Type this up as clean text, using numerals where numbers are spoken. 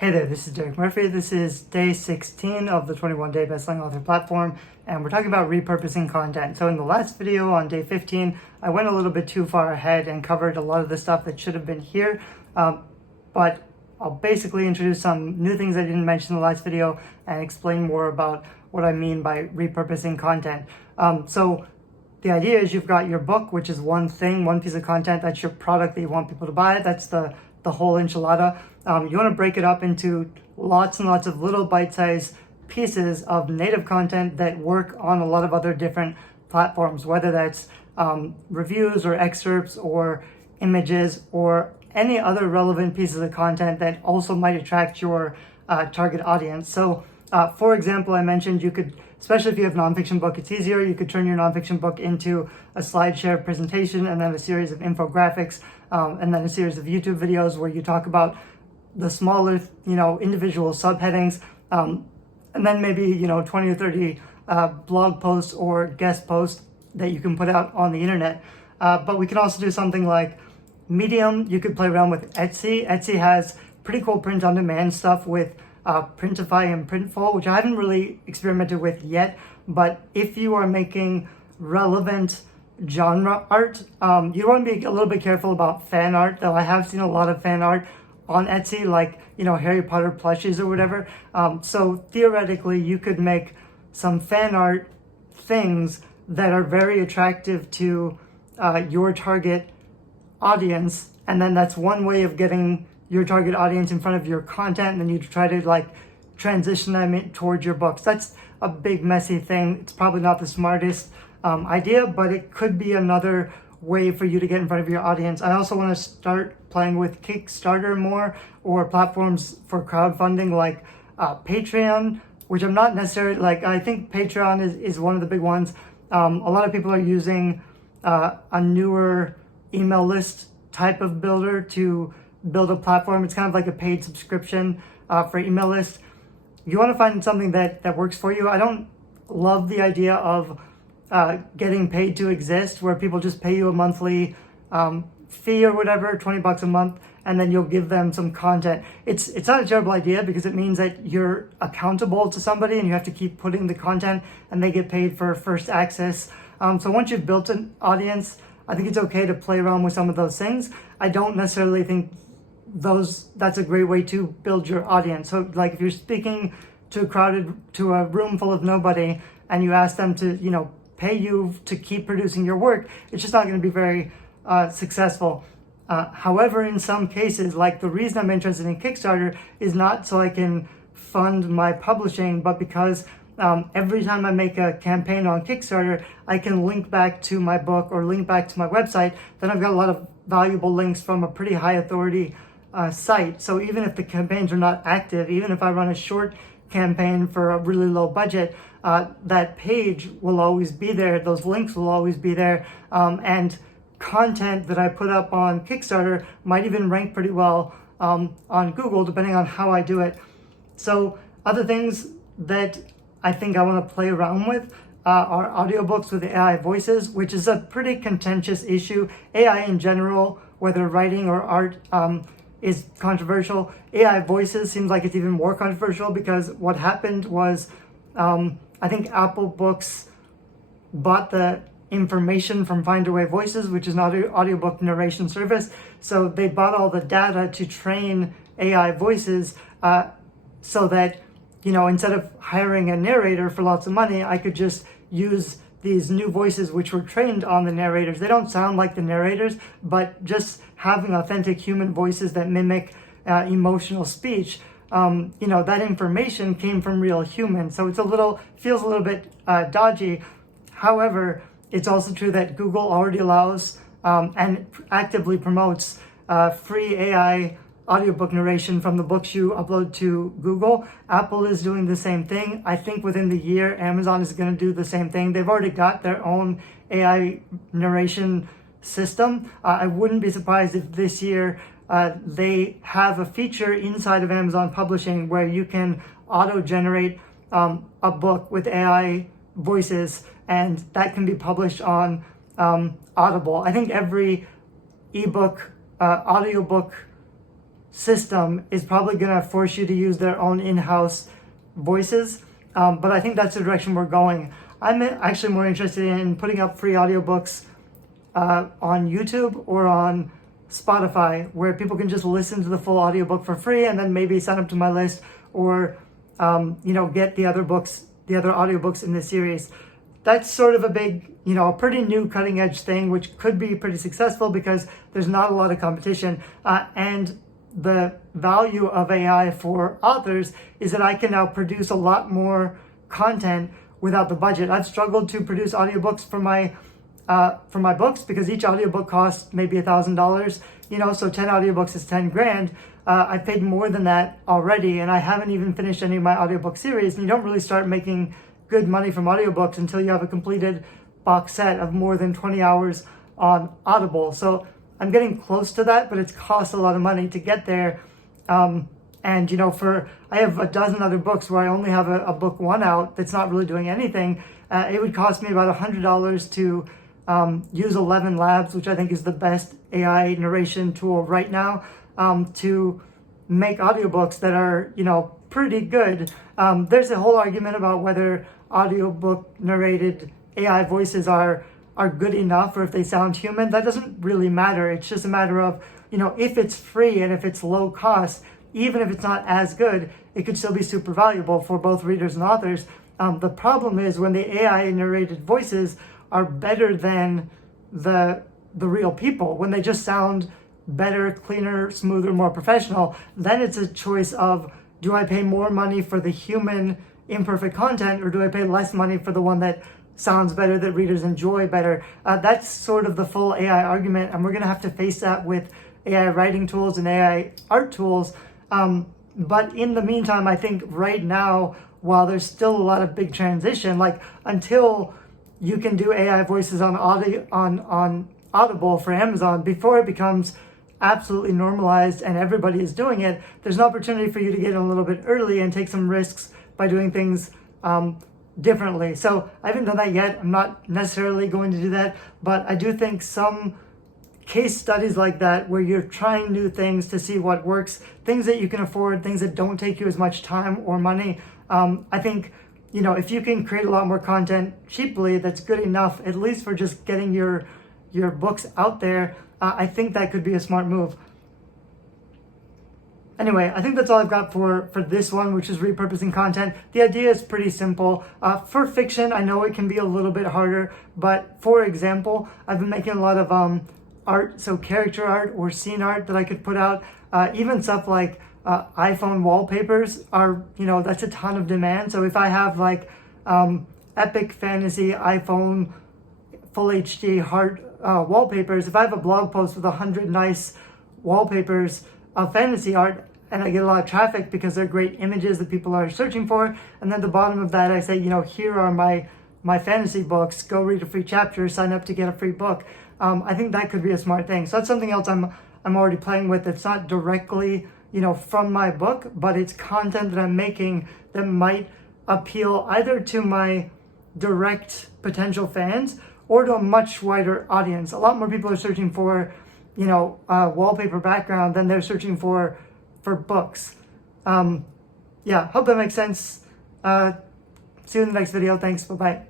Hey there, this is Derek Murphy. This is day 16 of the 21-day bestselling author platform, and we're talking about repurposing content. So in the last video on day 15, I went a little bit too far ahead and covered a lot of the stuff that should have been here, but I'll basically introduce some new things I didn't mention in the last video and explain more about what I mean by repurposing content. So the idea is you've got your book, which is one thing, one piece of content. That's your product that you want people to buy. That's the whole enchilada. You want to break it up into lots and lots of little bite-sized pieces of native content that work on a lot of other different platforms, whether that's reviews or excerpts or images or any other relevant pieces of content that also might attract your target audience. So for example, I mentioned you could, especially if you have a nonfiction book, it's easier. You could turn your nonfiction book into a SlideShare presentation and then a series of infographics and then a series of YouTube videos where you talk about the smaller, individual subheadings, and then maybe, 20 or 30 blog posts or guest posts that you can put out on the internet. But we can also do something like Medium. You could play around with Etsy. Etsy has pretty cool print-on-demand stuff with Printify and Printful, which I haven't really experimented with yet. But if you are making relevant genre art, you want to be a little bit careful about fan art, though I have seen a lot of fan art on Etsy, like, Harry Potter plushies or whatever. So theoretically, you could make some fan art things that are very attractive to your target audience. And then that's one way of getting your target audience in front of your content. And then you try to transition them towards your books. That's a big, messy thing. It's probably not the smartest idea, but it could be another way for you to get in front of your audience. I also want to start playing with Kickstarter more, or platforms for crowdfunding like Patreon, which I'm not necessarily I think Patreon is one of the big ones. A lot of people are using a newer email list type of builder to build a platform. It's kind of like a paid subscription for email list. You want to find something that works for you. I don't love the idea of getting paid to exist, where people just pay you a monthly fee or whatever, $20 a month, and then you'll give them some content. It's not a terrible idea because it means that you're accountable to somebody and you have to keep putting the content and they get paid for first access. So once you've built an audience, I think it's okay to play around with some of those things. I don't necessarily think that's a great way to build your audience. So if you're speaking to a room full of nobody and you ask them to, pay you to keep producing your work, it's just not going to be very successful. However, in some cases, like the reason I'm interested in Kickstarter is not so I can fund my publishing, but because every time I make a campaign on Kickstarter, I can link back to my book or link back to my website. Then I've got a lot of valuable links from a pretty high authority site. So even if the campaigns are not active, even if I run a short campaign for a really low budget, that page will always be there. Those links will always be there. And content that I put up on Kickstarter might even rank pretty well on Google, depending on how I do it. So other things that I think I want to play around with are audiobooks with AI voices, which is a pretty contentious issue. AI in general, whether writing or art, is controversial. AI voices seems like it's even more controversial because what happened was I think Apple Books bought the information from Findaway Voices, which is an audiobook narration service. So they bought all the data to train AI voices so that, instead of hiring a narrator for lots of money, I could just use these new voices which were trained on the narrators. They don't sound like the narrators, but just having authentic human voices that mimic emotional speech, that information came from real humans. So feels a little bit dodgy. However, it's also true that Google already allows and actively promotes free AI audiobook narration from the books you upload to Google. Apple is doing the same thing. I think within the year, Amazon is going to do the same thing. They've already got their own AI narration system. I wouldn't be surprised if this year they have a feature inside of Amazon Publishing where you can auto-generate a book with AI voices, and that can be published on Audible. I think every ebook, audiobook system is probably going to force you to use their own in-house voices. But I think that's the direction we're going. I'm actually more interested in putting up free audiobooks on YouTube or on Spotify, where people can just listen to the full audiobook for free and then maybe sign up to my list or get the other audiobooks in the series. That's sort of a big, a pretty new cutting edge thing, which could be pretty successful because there's not a lot of competition. And the value of AI for authors is that I can now produce a lot more content without the budget. I've struggled to produce audiobooks for my books because each audiobook costs maybe $1,000, so 10 audiobooks is 10 grand. I paid more than that already, and I haven't even finished any of my audiobook series. And you don't really start making good money from audiobooks until you have a completed box set of more than 20 hours on Audible. So I'm getting close to that, but it's cost a lot of money to get there. And I have a dozen other books where I only have a book one out that's not really doing anything. It would cost me about $100 to use 11 Labs, which I think is the best AI narration tool right now, to make audiobooks that are, pretty good. There's a whole argument about whether audiobook narrated AI voices are good enough or if they sound human. That doesn't really matter. It's just a matter of, if it's free and if it's low cost, even if it's not as good, it could still be super valuable for both readers and authors. The problem is when the AI narrated voices are better than the real people, when they just sound better, cleaner, smoother, more professional, then it's a choice of, do I pay more money for the human imperfect content or do I pay less money for the one that sounds better, that readers enjoy better? That's sort of the full AI argument, and we're going to have to face that with AI writing tools and AI art tools. But in the meantime, I think right now, while there's still a lot of big transition, like until you can do AI voices on Audible for Amazon, before it becomes absolutely normalized and everybody is doing it, there's an opportunity for you to get in a little bit early and take some risks by doing things differently. So I haven't done that yet. I'm not necessarily going to do that, but I do think some case studies like that, where you're trying new things to see what works, things that you can afford, things that don't take you as much time or money. I think, if you can create a lot more content cheaply, that's good enough, at least for just getting your books out there, I think that could be a smart move. Anyway, I think that's all I've got for this one, which is repurposing content. The idea is pretty simple. For fiction, I know it can be a little bit harder, but for example, I've been making a lot of art, so character art or scene art that I could put out. Even stuff like iPhone wallpapers are, that's a ton of demand. So if I have like epic fantasy iPhone full HD heart wallpapers, if I have a blog post with 100 nice wallpapers of fantasy art, and I get a lot of traffic because they're great images that people are searching for, and then at the bottom of that I say, here are my fantasy books, go read a free chapter, sign up to get a free book. I think that could be a smart thing. So that's something else I'm already playing with. It's not directly, from my book, but it's content that I'm making that might appeal either to my direct potential fans or to a much wider audience. A lot more people are searching for, wallpaper background than they're searching for books. Hope that makes sense. See you in the next video. Thanks. Bye-bye.